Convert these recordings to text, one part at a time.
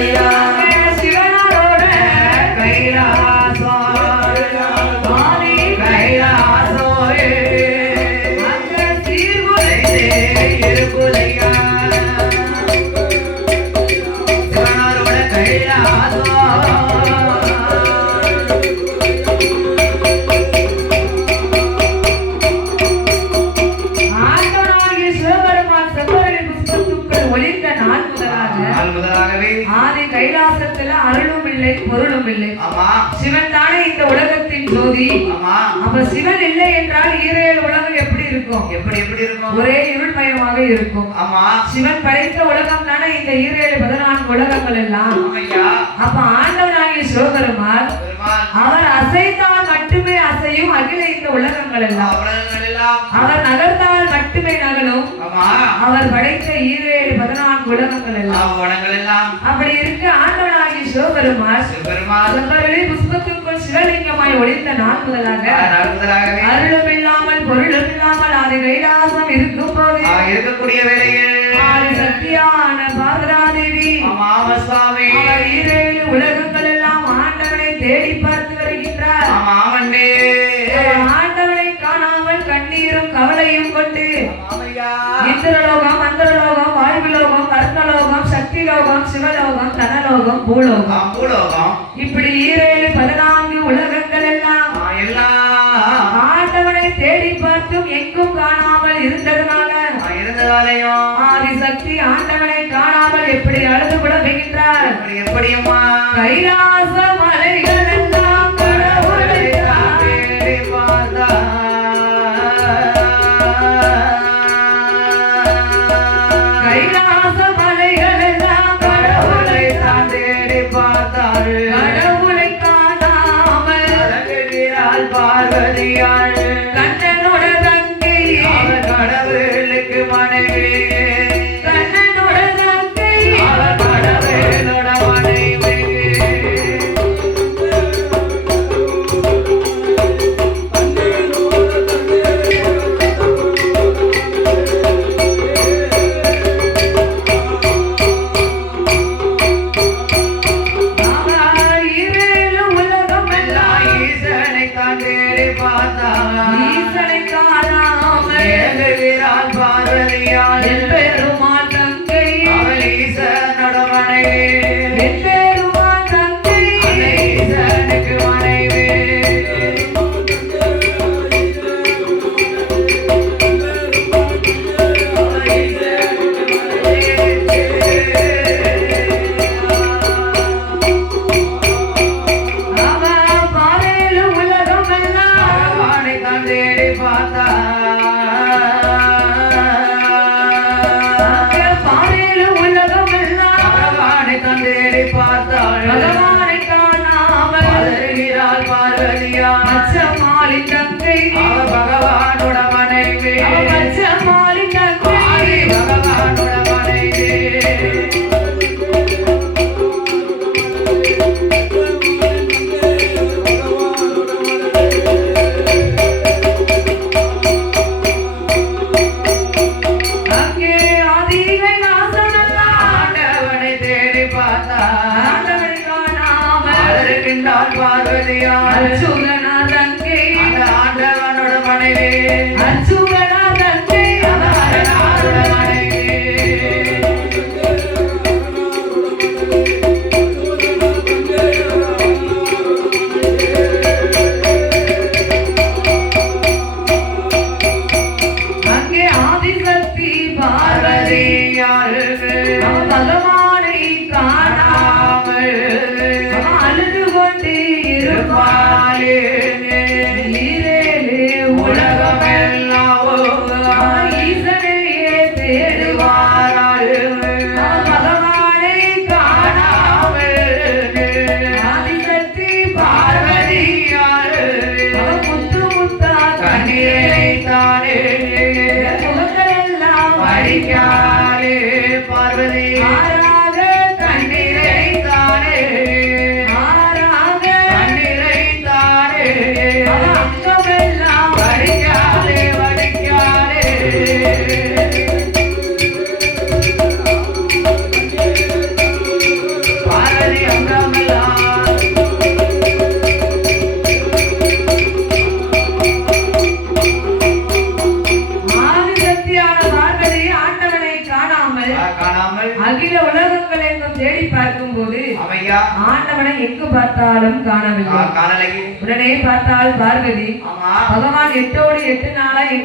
ஐயா இருக்கும். எப்படி எப்படி இருக்கும்? ஒரே இருள்மயமாக இருக்கும். ஆமா. சிவன் படைத்த உலகம் தானே இந்த ஈரேழு பதினான்கு உலகங்கள் எல்லாம் அப்ப ஆண்டவனாகிய சிவபெருமான் அவர் அசைத்தால் மட்டுமே அசையும் அகில இந்த உலகங்கள் எல்லாம் அவர் நகர்ந்தால் மட்டுமே நகலும் ஆமா. அவர் படைத்த ஈரேழு பதினான்கு உலகங்கள் எல்லாம் அப்படி இருக்க ஆண்டவனாகிய சிவபெருமான் செவ்வரளி புஷ்பத்துக்குள் சிவலிங்கமாய் ஒளிந்த முதலாக முதலாகவே அருளும் இல்லாமல் பொருளும் இல்லாமல் அது கைலாசம் இருக்கும் போது இருக்கக்கூடிய வேளையில் ஆதி சக்தியான பாதராதேவி சுவாமி ஈரேழு உலகங்கள் எல்லாம் ஆண்டவனை தேடி பார்த்து வருகின்றார். ஆண்டவனை காணாமல் கண்ணீரும் கவலையும் கொண்டு இந்திரலோகம் மந்திரலோகம் வாயுலோகம் கர்ணலோகம் சக்தி லோகம் சிவலோகம் தனலோகம் பூலோகம். பூலோகம். இப்படி ஈரேழு பதினான்கு உலகங்கள் எல்லாம் எல்லாம் ஆண்டவனை தேடி பார்த்தும் எங்கும் காணாமல் இருந்ததுனால இருந்ததாலையும். ஆதிசக்தி ஆண்டவனை காணாமல் எப்படி அழுது புலம்புகின்றார் அப்படி எப்படியம்மா? கைலாச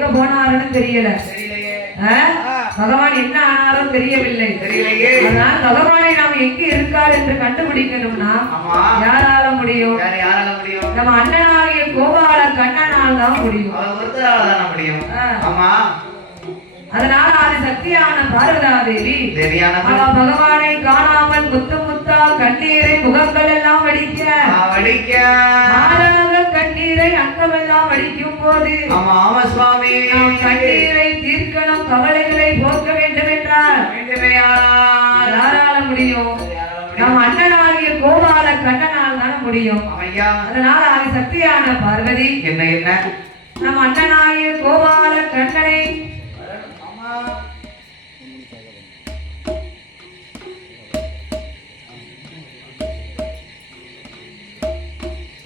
எங்க போனாருன்னு தெரியல? பகவான் என்ன ஆனாரோ தெரியவில்லை. அதனால் பகவானை நாம் எங்க இருக்கார் என்று கண்டுபிடிக்கணும்னா யாரால முடியும்? நம்ம அண்ணனாகிய கோபால கண்ணனால் தான் முடியும். ஆமா. அதனால அது சக்தியான பார்வதா தேவி அவ பகவானை காணாமல் முத்து முத்தா கண்ணீரை முகங்கள் எல்லாம் வடிக்க. வடிக்க கண்ணீரை அங்கமெல்லாம் வடிக்கும் போது ஆமா ஆமா சுவாமி. நாம் கண்ணீரை தீர்க்கணும் கவலைகளை போக்க வேண்டும் என்றால் யாரால முடியும்? நம் அண்ணனாகிய கோபால கண்ணனால் தானே முடியும். ஐயா அதனால அது சக்தியான பார்வதி என்ன என்ன? நம் அண்ணனாகிய கோபால கண்ணனை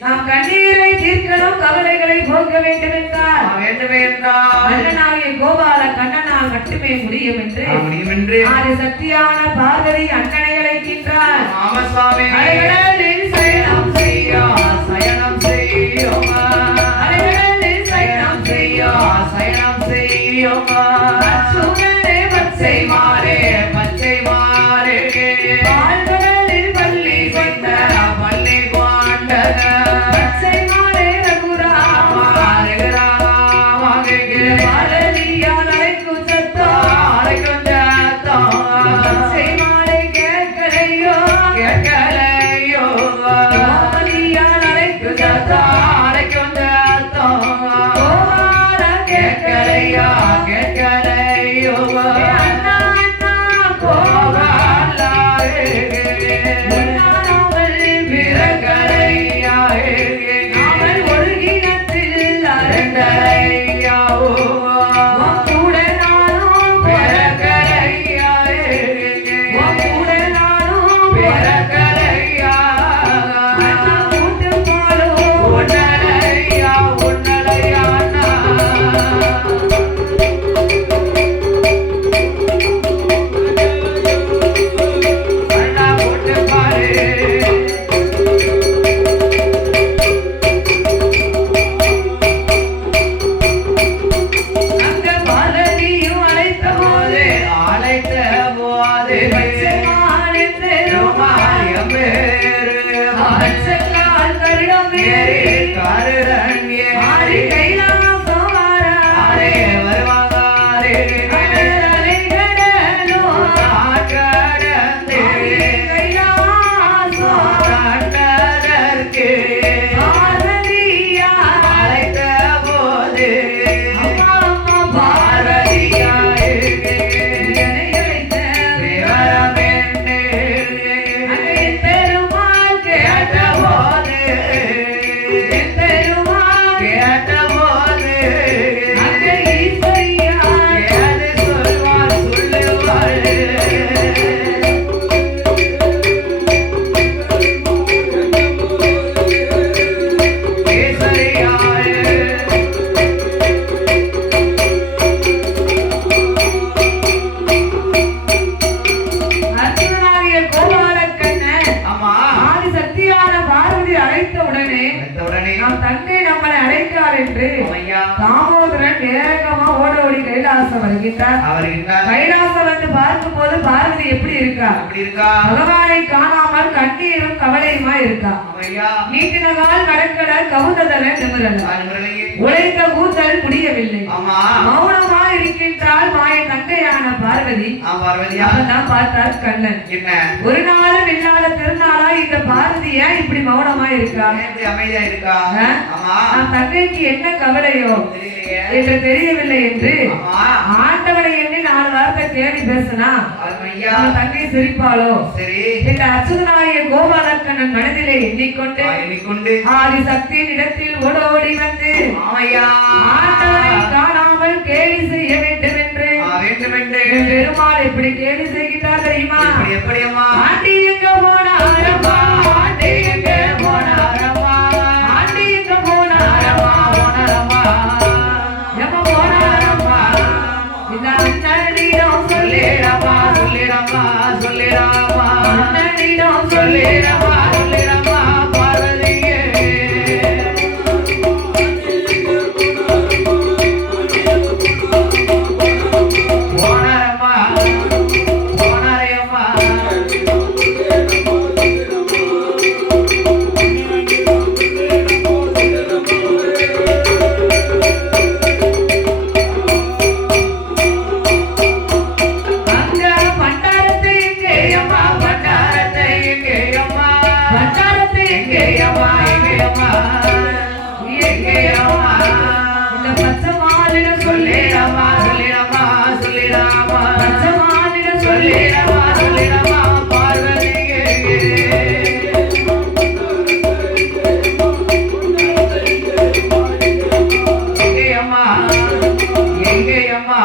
நாம் கண்ணீரை தீர்க்கணும் கவலைகளை போக்க வேண்டும் என்றால் வேண்டுமே என்றால் அண்ணனாகிய கோபால கண்ணனால் மட்டுமே முடியும் என்று முடியும் என்று ஆதி சக்தியான பார்வதி அண்ணனை அழைக்கின்றார். ஆமா சுவாமி அலைகடலில் சயனம் செய்யா. சயனம் செய்யோமா. அலைகடலில் சயனம் செய்யா. சயனம் செய்யோமா. சூழலே பச்சை மாறே பச்சை இப்படி மௌனமா இருக்கா ஏன் இப்படி அமைதியா இருக்கா நம் தங்கைக்கு என்ன கவலையோ? என்று தெரியவில்லை என்று ஆண்டவனை எண்ணி நாலு வார்த்தை தேடி பேசினா தங்கை சிரிப்பாளோ? சரி. இந்த அச்சுதனாய கோபாலக்கண்ணன் மனதிலே எண்ணிக்கொண்டு எண்ணிக்கொண்டு. ஆதி சக்தியின் இடத்தில் ஓடோடி வந்து ஆண்டவனை காணாமல் கேலி செய்ய வேண்டும் என்று ஆ, வேண்டுமென்று. என் பெருமாள் எப்படி கேலி செய்கிறார் தெரியுமா? எப்படி எப்படி அம்மா ஆண்டி எங்க போனாரம்மா ஆண்டி எங்கேயம்மா?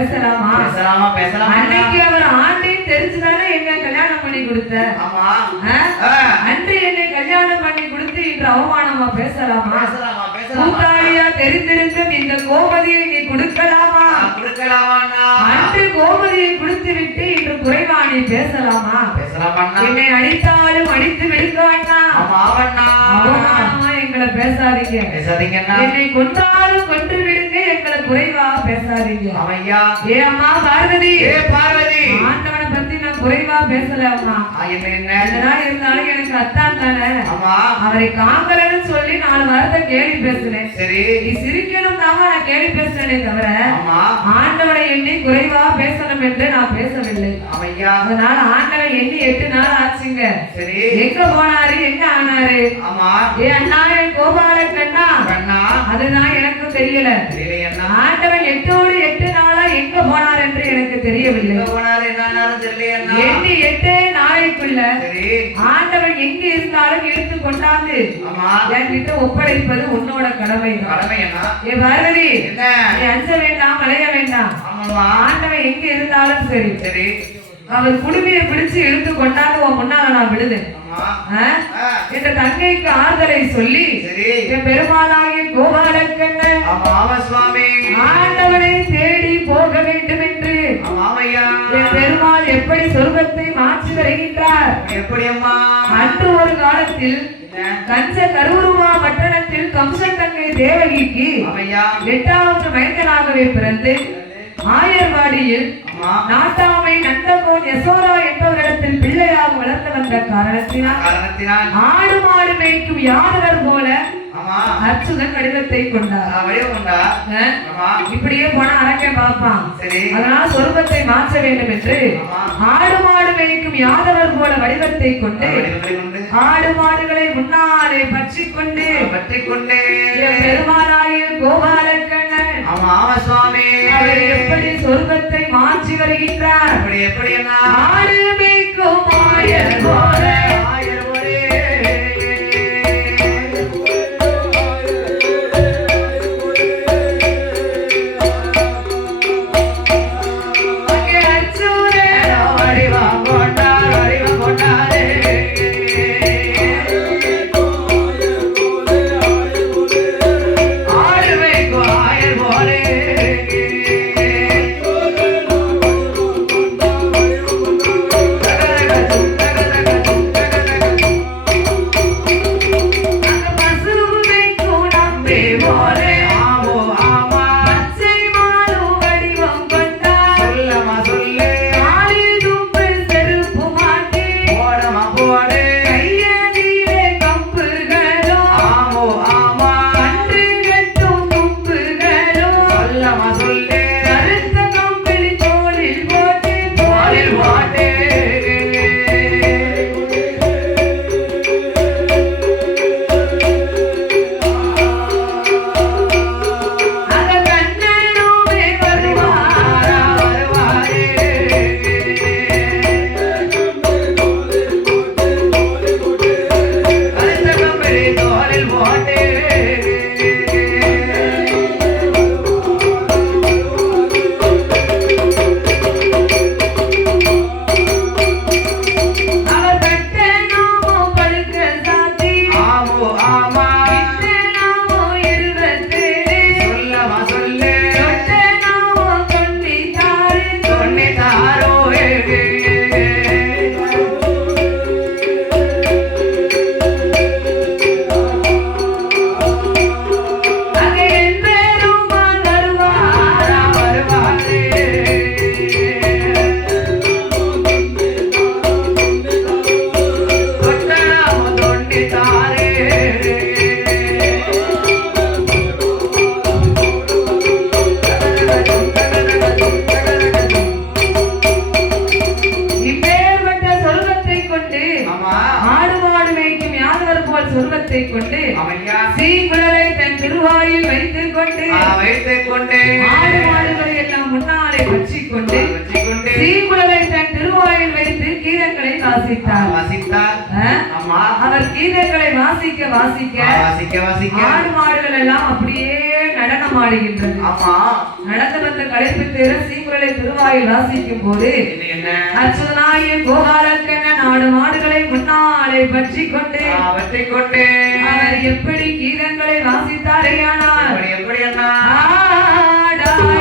பேசலாமா? பேசலாமா பேசலாமா? அன்னைக்கு அவர் ஆண்டின்னு தெரிஞ்சுதானே என்ன கல்யாணம் பண்ணி கொடுத்த ஆமா. அன்று என்னை கல்யாணம் பண்ணி கொடுத்து இன்று அவமானமா பேசலாமா? பேசலாமா கூட்டாளியா தெரிந்திருந்தும் இந்த கோமதியை நீ கொடுக்கலாமா? கொடுக்கலாமா அன்று கோமதியை கொடுத்து விட்டு இன்று குறைவா நீ பேசலாமா? பேசலாமா என்னை அடித்தாலும் அடித்து விடுக்க அண்ணா. ஆமா அண்ணா அவமானமா எங்களை பேசாதீங்க. பேசாதீங்க என்னை கொன்றாலும் கொன்று விடுங்க எங்களை குறைவா பேசாதீங்க. ஆமையா. ஏ அம்மா பார்வதி. ஏ பார்வதி. ஆண்டவனை பத்தி குறைவா பேசல அம்மா என்னதான் இருந்தாலும் எனக்கு அத்தான் தானே? ஆமா. அவரை காங்கலன்னு சொல்லி நாலு வாரத்தை கேள்வி பேசுனேன். சரி. நீ சிரிக்கணும் தான் நான் கேள்வி பேசுனேனே தவிர ஆண்டவனை எண்ணி குறைவா பேசணும் என்று நான் பேசவில்லை. ஆமையா. அதனால ஆண்டவன் எண்ணி எட்டு நாள் ஆச்சுங்க. சரி. எங்க போனாரு என்ன ஆனாரு? ஆமா. ஏ அண்ணா என் கோபால கண்ணா? கண்ணா. அதுதான் எனக்கும் தெரியல. ஆண்டவன் எட்டோடு எட்டு எங்க போனார் என்று எனக்கு தெரியவில்லை. எண்ணி எட்டே நாளைக்குள்ள ஆண்டவன் எங்க இருந்தாலும் இழுத்து கொண்டாந்து என்கிட்ட ஒப்படைப்பது உன்னோட கடமை ஏ நீ அஞ்ச வேண்டாம் அலைய வேண்டாம். ஆண்டவன் எங்க இருந்தாலும் சரி. சரி. அவர் குடுமையை பிடிச்சு இழுத்து கொண்டாந்து உன் முன்னால நான் விடுதேன். என்ற தங்கைக்கு ஆறுதலை சொல்லி என் பெருமாளாகிய கோபாலக்கண்ணன் சொர்க்கத்தை மாற்றி வருகின்றார். எப்படி அம்மா அன்று ஒரு காலத்தில் கஞ்ச கருவுருவா பட்டணத்தில் கம்சன் தங்கை தேவகிக்கு எட்டாவது மைந்தனாகவே பிறந்து ஆயர்வாடியில் நாட்டாமை நந்தகோன் யசோரா என்பவரிடத்தில் பிள்ளையாக வளர்ந்து வந்த காரணத்தினால் ஆடு மாடு மேய்க்கும் யாதவர் போல அச்சுதன் கடிதத்தை கொண்டா. இப்படியே போனா அரக்கன் பார்ப்பான். சரி. அதனால் சொருபத்தை மாற்ற வேண்டும் என்று ஆடு மாடு மேய்க்கும் யாதவர் போல வடிவத்தை கொண்டு ஆடு மாடுகளை முன்னாலே பற்றி கொண்டு பற்றி கொண்டே. பெருமானாய கோபாலக்கண்ணன் ஆமா சுவாமி. அவர் எப்படி சொர்க்கத்தை மாற்றி வருகின்றார்? எப்படி என்ன? ஆடு மேய்க்கும் ஆயர் போல. ஆயிரம் சொர்க்கத்தை கொண்டு தன் திருவாயில் வைத்துக் கொண்டு வைத்துக் கொண்டே ஆடு மாடுகளை எல்லாம் முன்னாலே வச்சிக் கொண்டு வச்சுக் கொண்டே சீக்குழலை தன் திருவாயில் வைத்து கீதங்களை வாசித்தார் வசித்தார் அவர் கீதங்களை வாசிக்க வாசிக்க வாசிக்க வாசிக்க. ஆடு மாடுகள் எல்லாம் அப்படியே நடனம் ஆடுகின்றது ஆமா. நடந்து வந்த களைப்பு தேர சீக்குழலை திருவாயில் வாசிக்கும் போது என்ன அச்சுதனாய கோபாலக்கண்ணன் ஆடு மாடுகளை முன்னாலே பற்றி கொண்டு வற்றிக் கொண்டே அவர் எப்படி கீதங்களை வாசித்தாரேயானால் எப்படி என்ன ஆடாய்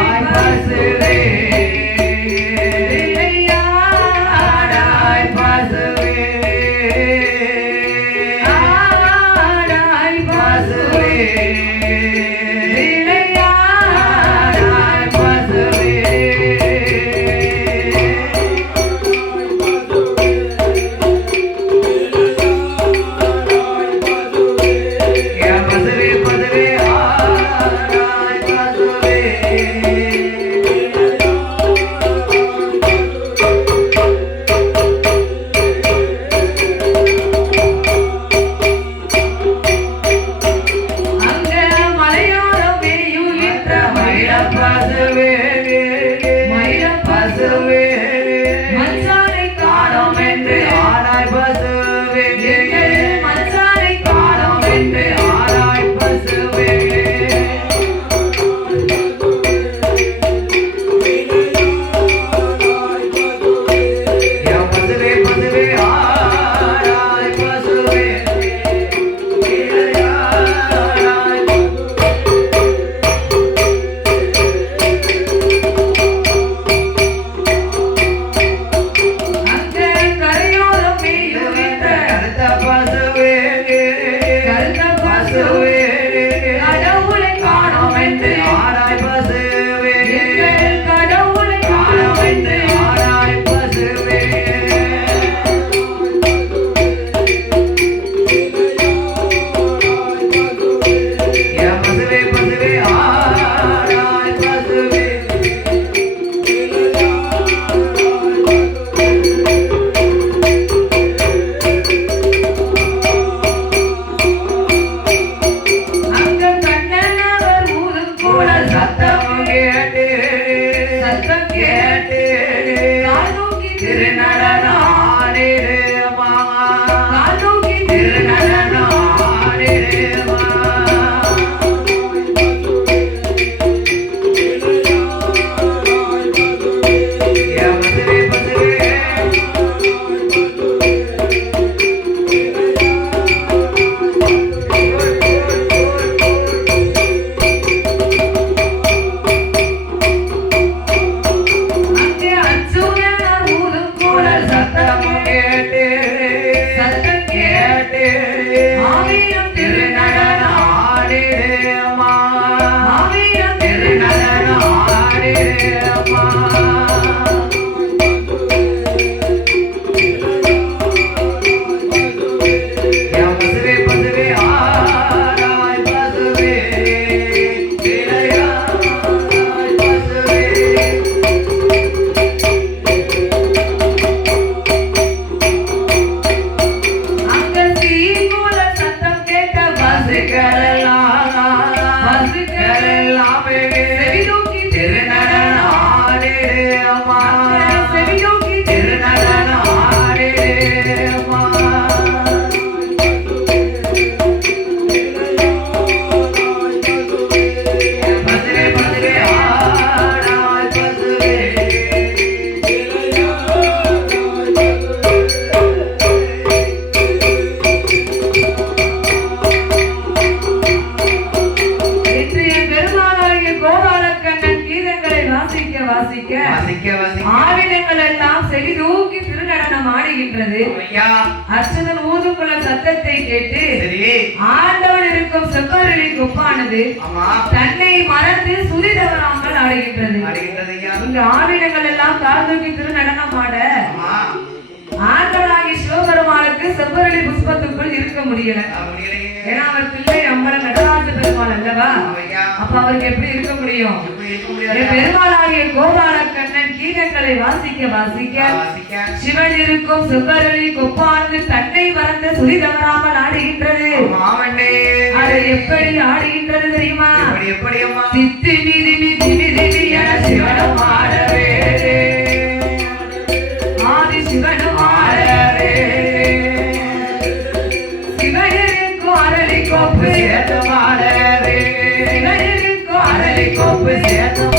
ஏன்னா அவர் பிள்ளை அம்மன நடராஜ பெருமாள் அல்லவா? அப்ப அவருக்கு எப்படி இருக்க முடியும்? பெருமாளாகிய கோபால கண்ணன் கீதங்களை வாசிக்க வாசிக்க. சிவன் இருக்கும் செவ்வரளி கொப்பார்ந்து தன்னை மறந்த சுதி தவறாமல் ஆடுகின்றது. அது எப்படி ஆடுகின்றது தெரியுமா? எப்படி அம்மா? தித்தி நிதி நிதி நிதி சிவனம் ஆடவே Kare, kare, kare, kare, kare, kare,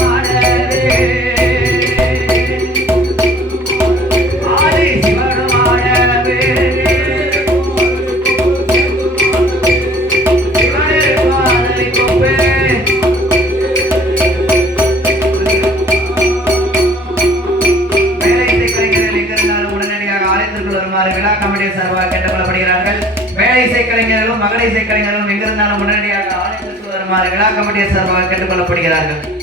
கமிட்டியை சார்பாக கேட்டுக்கொள்ளப்படுகிறார்கள்.